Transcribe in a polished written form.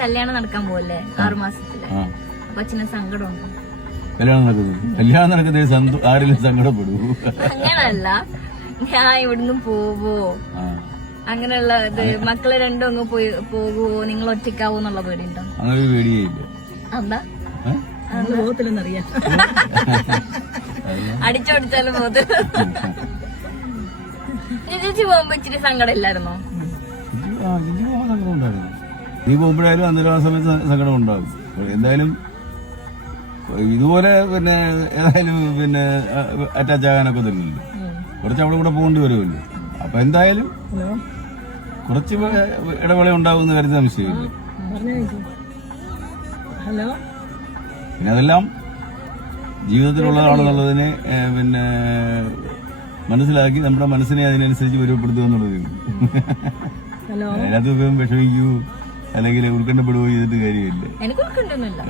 കല്യാണം നടക്കാൻ പോവല്ലേ 6 മാസത്തില്. അപ്പൊ അച്ഛന് സങ്കടമുണ്ടോ? കല്യാണം നടക്കുന്നത് ആരെങ്കിലും സങ്കടപ്പെടൂ? അങ്ങനല്ല, ഞാൻ ഇവിടുന്ന് പോവോ, അങ്ങനെയുള്ള ഇത് മക്കള് രണ്ടും അങ്ങ് പോകുവോ, നിങ്ങൾ ഒറ്റയ്ക്കാവോ എന്നുള്ള പേടിയുണ്ടോ? അങ്ങനെ ഒരു പേടിയില്ല. എന്താ പോകത്തില്ലെന്നറിയാം. അടിച്ചോടിച്ചാലും പോകത്തില്ല. ചേച്ചി പോകുമ്പോ ഇച്ചിരി സങ്കടം ഇല്ലായിരുന്നോ? നീ പോകുമ്പോഴായാലും അന്നേരം ആ സമയത്ത് സങ്കടം ഉണ്ടാകും. എന്തായാലും ഇതുപോലെ പിന്നെ ഏതായാലും പിന്നെ അറ്റാച്ച് ആകാനൊക്കെ തന്നെയല്ലോ, കുറച്ച് അവിടെ കൂടെ പോകേണ്ടി വരുമല്ലോ. അപ്പൊ എന്തായാലും കുറച്ച് ഇടവേള ഉണ്ടാകുന്ന കാര്യത്തിൽ സംശയമില്ല. പിന്നെ അതെല്ലാം ജീവിതത്തിലുള്ളതാണെന്നുള്ളതിനെ പിന്നെ മനസ്സിലാക്കി നമ്മുടെ മനസ്സിനെ അതിനനുസരിച്ച് രൂപപ്പെടുത്തുക എന്നുള്ളത്. അതിനകത്ത് വിഷമിക്കൂ അല്ലെങ്കിൽ ഉത്കണ്ഠപ്പെടുകയോ ചെയ്തിട്ട് കാര്യമില്ല. എനിക്ക് ഉത്കണ്ഠയൊന്നുമില്ല.